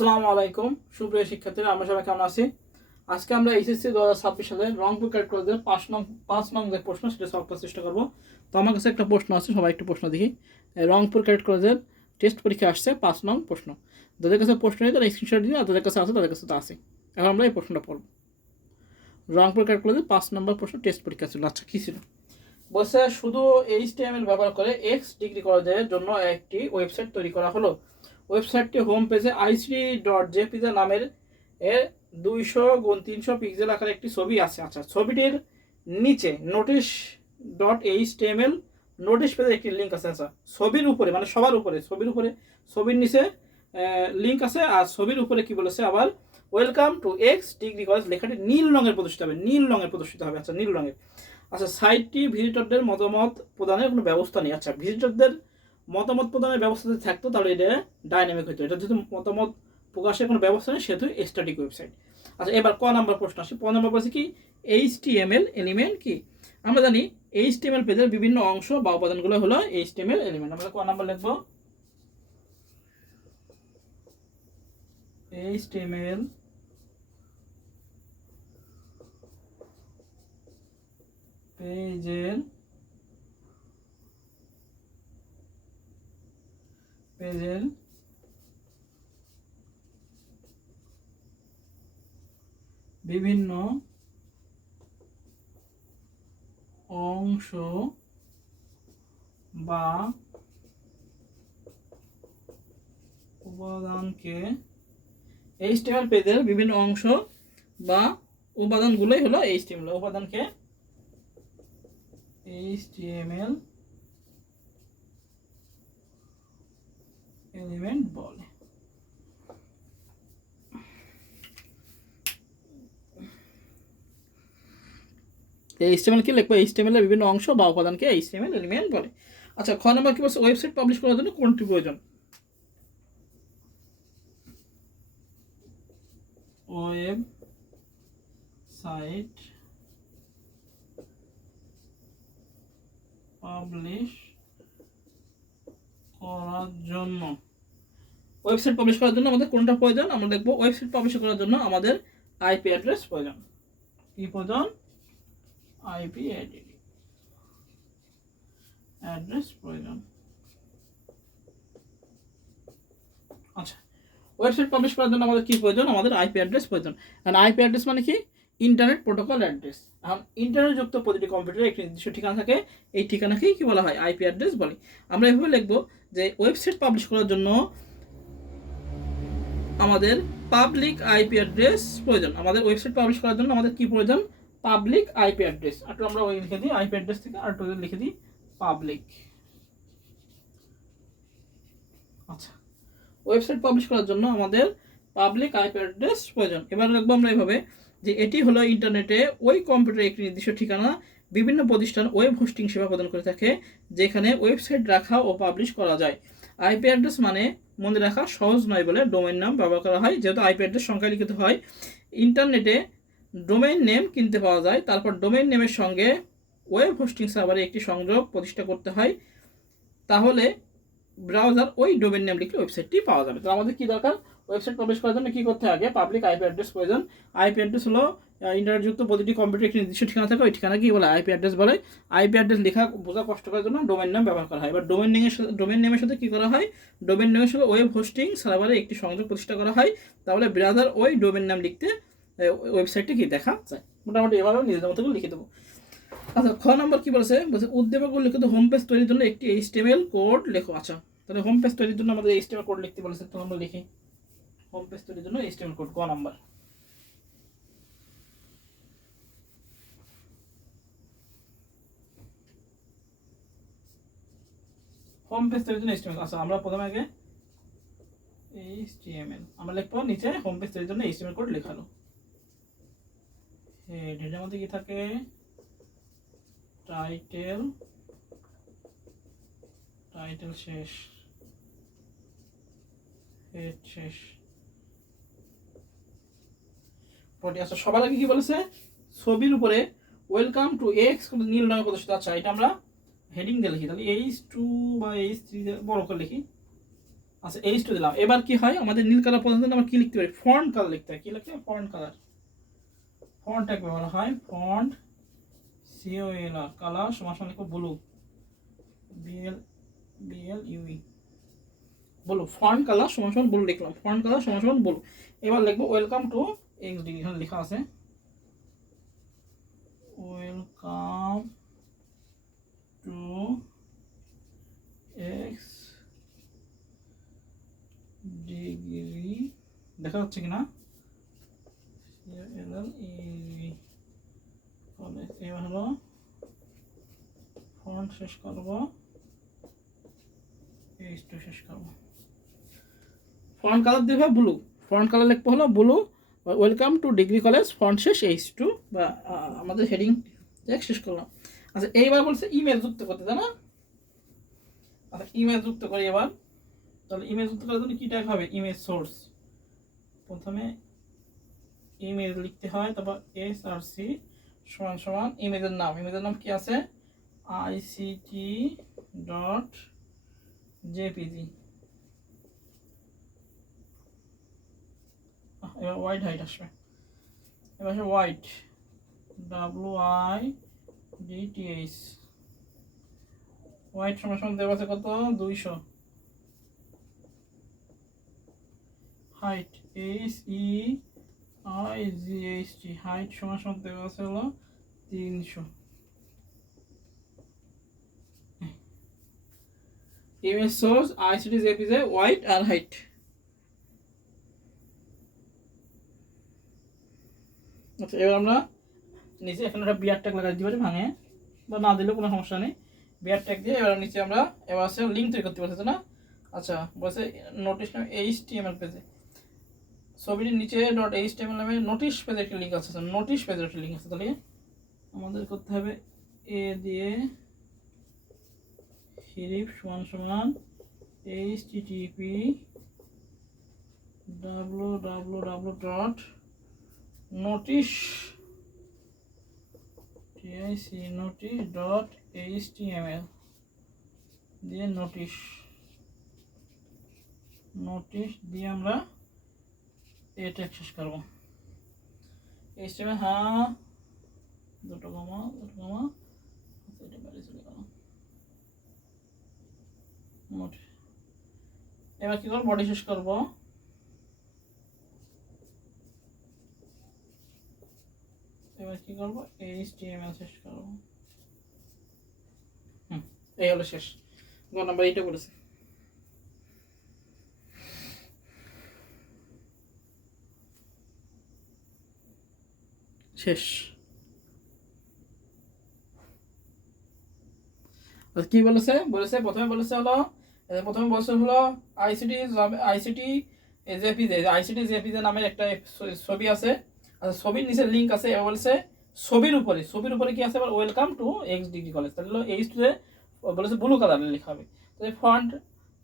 আসসালামু আলাইকুম সুপ্রিয় শিক্ষার্থীরা, আমরা সবাই কেমন আছি? আজকে আমরা এইচএসসি 2026 সালে রংপুর ক্যাডেট কলেজের 5 নং যে প্রশ্ন সেটা সলভ করার চেষ্টা করবো। তো আমার কাছে একটা প্রশ্ন আছে, সবাই একটু প্রশ্ন দেখি। রংপুর ক্যাডেট কলেজের টেস্ট পরীক্ষা আসছে 5 নং প্রশ্ন। যাদের কাছে প্রশ্ন নেই তারা স্ক্রিনশট দিন, আর যাদের কাছে আছে তাদের কাছে তো আছে। এখন আমরা এই প্রশ্নটা পড়ব। রংপুর ক্যাডেট কলেজের 5 নম্বর প্রশ্ন টেস্ট পরীক্ষা ছিল। আচ্ছা, কী ছিল? বলছে শুধু HTML ব্যবহার করে X ডিগ্রি কলেজের জন্য একটি ওয়েবসাইট তৈরি করা হলো। ওয়েবসাইটটি হোম পেজে ICD.jpg নামের 200x300 পিক্সেল আকারে একটি ছবি আছে। আচ্ছা, ছবিটির নিচে notice.html নোটিশ পেজে একটি লিঙ্ক আছে। আচ্ছা, ছবির উপরে মানে সবার উপরে, ছবির নিচে লিঙ্ক আছে, আর ছবির উপরে কি বলেছে আবার, welcome to X degree college লেখাটি নীল রঙের প্রদর্শিত হবে। আচ্ছা, নীল রঙের। আচ্ছা, সাইটটি ভিজিটরদের মতামত প্রদানের কোনো ব্যবস্থা নেই। আচ্ছা, ভিজিটরদের মতামত প্রদানের ব্যবস্থা যদি থাকতো তাহলে এটা ডাইনামিক হতো। এটা যেহেতু মতামত প্রকাশের কোনো ব্যবস্থা নেই সেহেতু স্ট্যাটিক ওয়েবসাইট। আচ্ছা, এবার ক নাম্বার প্রশ্ন আসে। ক নাম্বার বলছে কি, HTML এলিমেন্ট কি? আমরা জানি HTML পেজের বিভিন্ন অংশ বা উপাদানগুলো হলো HTML এলিমেন্ট। আমরা ক নাম্বার লিখবো HTML পেজের বিভিন্ন অংশ বা উপাদানকে, HTML পেজের বিভিন্ন অংশ বা উপাদানগুলোই হলো HTML। উপাদানকে HTML এলিমেন্ট বলে। HTML কি লিখবো? HTML এর বিভিন্ন অংশ বা উপাদানকে HTML এলিমেন্ট বলে। আচ্ছা, খ নম্বর কি বলছে, ওয়েবসাইট পাবলিশ করার জন্য কোনটি প্রয়োজন? ওয়েবসাইট পাবলিশ করার জন্য আমাদের কোনটা প্রয়োজন? আমরা দেখবো ওয়েবসাইট পাবলিশ করার জন্য আমাদের আইপি অ্যাড্রেস প্রয়োজন। কি প্রয়োজন? আইপি অ্যাড্রেস প্রয়োজন। আচ্ছা, ওয়েবসাইট পাবলিশ করার জন্য আমাদের কি প্রয়োজন? আমাদের আইপি অ্যাড্রেস প্রয়োজন। আর আইপি অ্যাড্রেস মানে কি? Internet protocol address. এখন ইন্টারনেট যুক্ত প্রতিটি কম্পিউটারে একটি নির্দিষ্ট ঠিকানা থাকে, এই ঠিকানাকেই কি বলা হয়? আইপি অ্যাড্রেস বলে। আমরা এভাবে লিখবো যে ওয়েবসাইট পাবলিশ করার জন্য আমাদের পাবলিক আইপি অ্যাড্রেস প্রয়োজন। আমাদের ওয়েবসাইট পাবলিশ করার জন্য আমাদের কি প্রয়োজন? Public IP address. আর আমরা ওই লিখে দিই আইপি অ্যাড্রেস থেকে, আর লিখে দিই পাবলিক। আচ্ছা, ওয়েবসাইট পাবলিশ করার জন্য আমাদের পাবলিক আইপি অ্যাড্রেস প্রয়োজন। এবার লিখবো আমরা এইভাবে যে এটি হলো ইন্টারনেটে ওই কম্পিউটারে একটি নির্দিষ্ট ঠিকানা। বিভিন্ন প্রতিষ্ঠান ওয়েব হোস্টিং সেবা প্রদান করে থাকে যেখানে ওয়েবসাইট রাখা ও পাবলিশ করা যায়। আইপি অ্যাড্রেস মানে মনে রাখা সহজ নয় বলে ডোমেইন নাম ব্যবহার করা হয়। যেহেতু আইপি অ্যাড্রেস সংখ্যায় লিখিত হয়, ইন্টারনেটে ডোমেইন নেম কিনতে পাওয়া যায়, তারপর ডোমেইন নেমের সঙ্গে ওয়েব হোস্টিং সার্ভারে একটি সংযোগ প্রতিষ্ঠা করতে হয়, তাহলে ব্রাউজার ওই ডোমেইন নেম লিখলে ওয়েবসাইটটি পাওয়া যাবে। তো আমাদের কি দরকার? ওয়েবসাইট পাবলিশ করার জন্য কি করতে হবে? পাবলিক আইপি অ্যাড্রেস প্রয়োজন। আইপি অ্যাড্রেস হলো ইন্টারনেটযুক্ত প্রতিটি কম্পিউটারে একটি নির্দিষ্ট ঠিকানা থাকে, ওই ঠিকানা কি বলে? আইপি অ্যাড্রেস বলে। আইপি অ্যাড্রেস লেখা বোঝা কষ্ট করার জন্য ডোমেইন নাম ব্যবহার করা হয়। এবার ডোমেইন নেমের সাথে কি করা হয়? ডোমেইন নেমের সাথে ওয়েব হোস্টিং সার্ভারে একটি সংযোগ প্রতিষ্ঠা করা হয়, তাহলে ব্রাউজার ওই ডোমেইন নাম লিখতে ওয়েবসাইটে কি দেখা যায়। মোটামুটি এভাবে নিজেদের মতো করে লিখে দেবো। আচ্ছা, খ নম্বর কি বলছে? উদ্দীপক উল্লিখিত হোম পেজ তৈরির জন্য একটি HTML কোড লেখো। আচ্ছা, তাহলে হোম পেজ তৈরির জন্য আমাদের HTML কোড লিখতে বলেছে, তো আমরা লিখি হোম পেজ তৈরির জন্য HTML কোড। ক নাম্বার, হোম পেজ তৈরির জন্য HTML। আচ্ছা, আমরা প্রথমে আগে HTML আমরা লিখবো, নিচে হোম পেজ তৈরির জন্য HTML কোড লেখালো। হেডের মধ্যে কি থাকে? টাইটেল শেষ, হেড শেষ, বডি। আচ্ছা, সবার আগে কি বলেছে? ছবির উপরে ওয়েলকাম টু এক্স নীল রঙের প্রদর্শিত। আচ্ছা, এটা আমরা হেডিং দিয়ে লিখি, তাহলে H2 বা H3 বড় করে লিখি। আচ্ছা H2 দিলাম। এবার কি হয়, আমাদের নীল কালার পছন্দ আমরা কি লিখতে পারি, ফন্ট কালার লিখতে হয়। কি লিখতে হয়, ফন্ট কালার। ফন্ট এক ব্যবহার হয়, ফন্ট COLR কালার সমান সমান লিখবো blue, BLUE blue. Font colour সমান সমান ব্লু লিখলাম, ফন্ট কালার সমান সমান ব্লু। এবার লিখবো ওয়েলকাম টু XD, এখানে লেখা আছে ওয়েলকাম টু এক্স ডিগ্রি, দেখা যাচ্ছে কিনা, এবার হলো ফন্ট শেষ করবো, H2 শেষ করবো। ফন্ট কালার দেবে ব্লু, ফন্ট কালার লিখবো হলো blue, welcome to degree college, font শেষ H2 বা আমাদের হেডিং শেষ করলাম। আচ্ছা এইবার বলছে ইমেজ যুক্ত করতে, তাই না? আচ্ছা ইমেজ যুক্ত করি এবার। তাহলে ইমেজ যুক্ত করার জন্য কি ট্যাগ হবে, ইমেজ সোর্স। প্রথমে ইমেজ লিখতে হয়, তারপর SRC সমান সমান ইমেজের নাম। ইমেজের নাম কি আছে, ICT.jpg। এবার হোয়াইট হাইট আসবে, এবার আসবে হোয়াইট, WIDTH। হোয়াইট সমান সমান দেওয়া আছে কত, 200। হাইট HEIGHT, হাইট সমান সমান দেওয়া আছে হলো 300। ইমেজ সোর্স ICT.jpg, হোয়াইট আর হাইট। আচ্ছা এবার আমরা নিচে এখানে একটা বিয়ার ট্যাগ লাগাই দিতে পারি ভাঙে, বা না দিলেও কোনো সমস্যা নেই। বিয়ার ট্যাগ দিয়ে এবার নিচে আমরা এবার আছে লিঙ্ক তৈরি করতে পারছি না। আচ্ছা বলছে নোটিশ নামে HTML পেজে, ছবিটির নিচে .html নামে নোটিশ পেজের একটা লিঙ্ক আছে, নোটিশ পেজের একটা লিঙ্ক আছে। তাহলে আমাদের করতে হবে এ দিয়ে হিরিপ সমান সমান http://notice.html দিয়ে নোটিশ দিয়ে আমরা এটা শেষ করবো। HTML হ্যাঁ দুটো কমা এটা বাইরে চলে গেল। এবার কি করবো, বডি শেষ করবো। এবার কি করবো, HTML শেষ করবো। এই হলো শেষ। গ নাম্বার এইটা করেছে। শেষ। কি বলেছে, প্রথমে বলেছে হলো ICT.jpg নামের একটা ছবি আছে। আচ্ছা ছবির নিচে লিঙ্ক আছে। এবার বলেছে ছবির উপরে কি আছে, এবার welcome to x degree college. তাহলে H2 বলেছে ব্লু কালারে লেখা হবে। তাহলে ফন্ট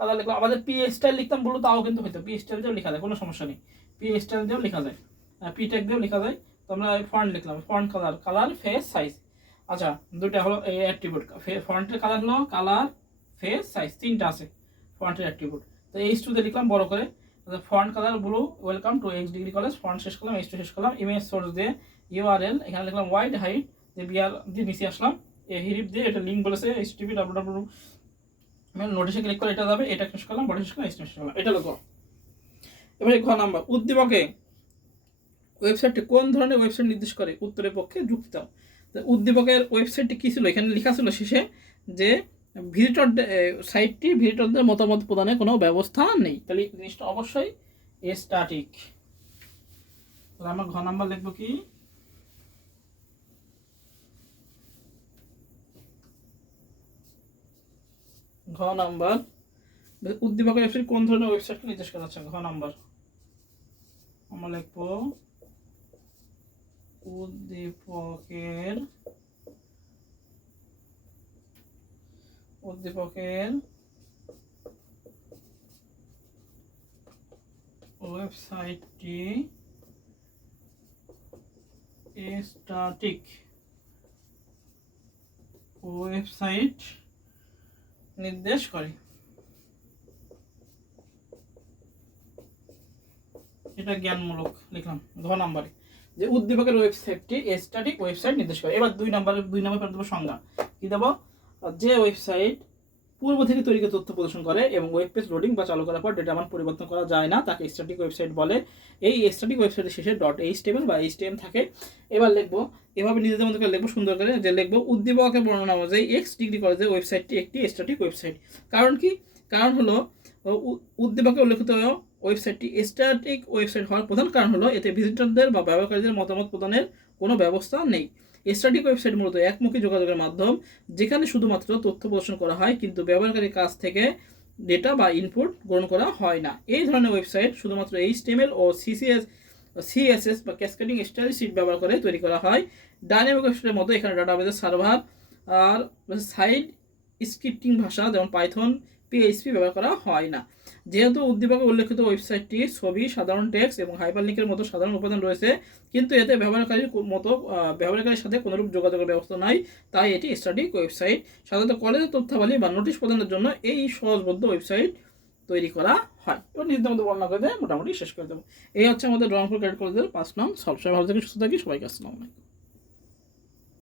কালার লিখলাম, আমাদের পি স্টাইল লিখতাম ব্লু, তাও কিন্তু হইতো, পি স্টাইল দিয়েও লেখা যায়, কোনো সমস্যা নেই। পি স্টাইল দিয়েও লেখা যায়, পি ট্যাগ দিয়েও লেখা যায়। তো আমরা ফন্ট লিখলাম, ফন্ট কালার ফেস সাইজ। আচ্ছা দুইটা হলো এই অ্যাট্রিবিউট, ফন্টের কালার হলো কালার ফেস সাইজ, তিনটা আছে ফন্টের অ্যাট্রিবিউট। তো H2 তে লিখলাম বড় করে, font colour blue, welcome to x degree college, font শেষ করলাম, H2 শেষ করলাম। ইমেজ সোর্স দিয়ে URL এখানে লিখলাম হোয়াইট হাইট দিয়ে বিআর দিয়ে নিচে আসলাম, হিরিপ দিয়ে এটা লিঙ্ক বলেছে http://www নোটিশে ক্লিক করে এটা যাবে, এটা শেষ করলাম, বডি শেষ করলাম, H2 শেষ করলাম। এটা লোক। এবারে ঘ নাম্বার, উদ্দীপকে ওয়েবসাইটটি কোন ধরনের ওয়েবসাইট নির্দেশ করে, উত্তরের পক্ষে যুক্তি দাও। উদ্দীপকের ওয়েবসাইটটি কী ছিল, এখানে লেখা ছিল শেষে যে ভিজিটরদের মতামত প্রদানের কোনো ব্যবস্থা নেই। তাহলে জিনিসটা অবশ্যই স্ট্যাটিক। তাহলে আমরা ঘ নাম্বার লিখবো কি, ঘ নাম্বার উদ্দীপকের ওয়েবসাইট কোন ধরনের ওয়েবসাইটকে নির্দেশ করা হচ্ছে। ঘ নাম্বার আমরা লিখবো উদ্দীপকের ওয়েবসাইটটি স্ট্যাটিক ওয়েবসাইট নির্দেশ করে। এটা জ্ঞানমূলক লিখলাম ঘ নাম্বারে, যে উদ্দীপকের ওয়েবসাইটটি স্ট্যাটিক ওয়েবসাইট নির্দেশ করে। এবার 2 নাম্বার দেবো সংজ্ঞা। কি দেবো? যে ওয়েবসাইট পূর্ব থেকে তৈরি তথ্য প্রদর্শন করে এবং ওয়েব পেজ লোডিং বা চালু করার পর ডেটা মান পরিবর্তন করা যায় না, তাকে স্ট্যাটিক ওয়েবসাইট বলে। এই স্ট্যাটিক ওয়েবসাইটের শেষে .html বা HTML থাকে। এবার লিখবো এভাবে নিজেদের মধ্যে লিখবো সুন্দর করে, যে লিখবো উদ্দীপকের বর্ণনা অনুযায়ী x ডিগ্রি কলেজের ওয়েবসাইটটি একটি স্ট্যাটিক ওয়েবসাইট। কারণ কি? কারণ হলো উদ্দীপকে উল্লেখিত ওয়েবসাইটটি স্ট্যাটিক ওয়েবসাইট হওয়ার প্রধান কারণ হলো এতে ভিজিটরদের বা ব্যবহারকারীদের মতামত প্রদানের কোনো ব্যবস্থা নেই। স্ট্যাটিক ওয়েবসাইট মূলত একমুখী যোগাযোগের মাধ্যম, যেখানে শুধুমাত্র তথ্য প্রদর্শন করা হয় কিন্তু ব্যবহারকারীর কাছ থেকে ডেটা বা ইনপুট গ্রহণ করা হয় না। এই ধরনের ওয়েবসাইট শুধুমাত্র HTML ও CSS বা ক্যাসকেডিং স্টাইল শিট ব্যবহার করে তৈরি করা হয়। ডাইনামিক ওয়েবসাইটের মতো এখানে ডাটাবেসের সার্ভার আর সাইড স্ক্রিপ্টিং ভাষা যেমন পাইথন, PHP ব্যবহার করা হয় না। যেহেতু উদ্দীপকে উল্লেখিত ওয়েবসাইটটি ছবি, সাধারণ টেক্সট এবং হাইপারলিংকের মতো সাধারণ উপাদান রয়েছে, কিন্তু এতে ব্যবহারকারীর সাথে কোনোরূপ যোগাযোগের ব্যবস্থা নাই, তাই এটি স্ট্যাটিক ওয়েবসাইট। সাধারণত কলেজের তথ্যাবলী বা নোটিশ প্রদানের জন্য এই সহজবোধ্য ওয়েবসাইট তৈরি করা হয়। এবার নিজেদের মধ্যে বর্ণনা করে মোটামুটি শেষ করে দেবো। এই হচ্ছে আমাদের রংপুর ক্যাডেট কলেজের 5 নং সলভ। সবাই ভালো থাকি, সুস্থ থাকি, সবাইকে আসসালামু আলাইকুম।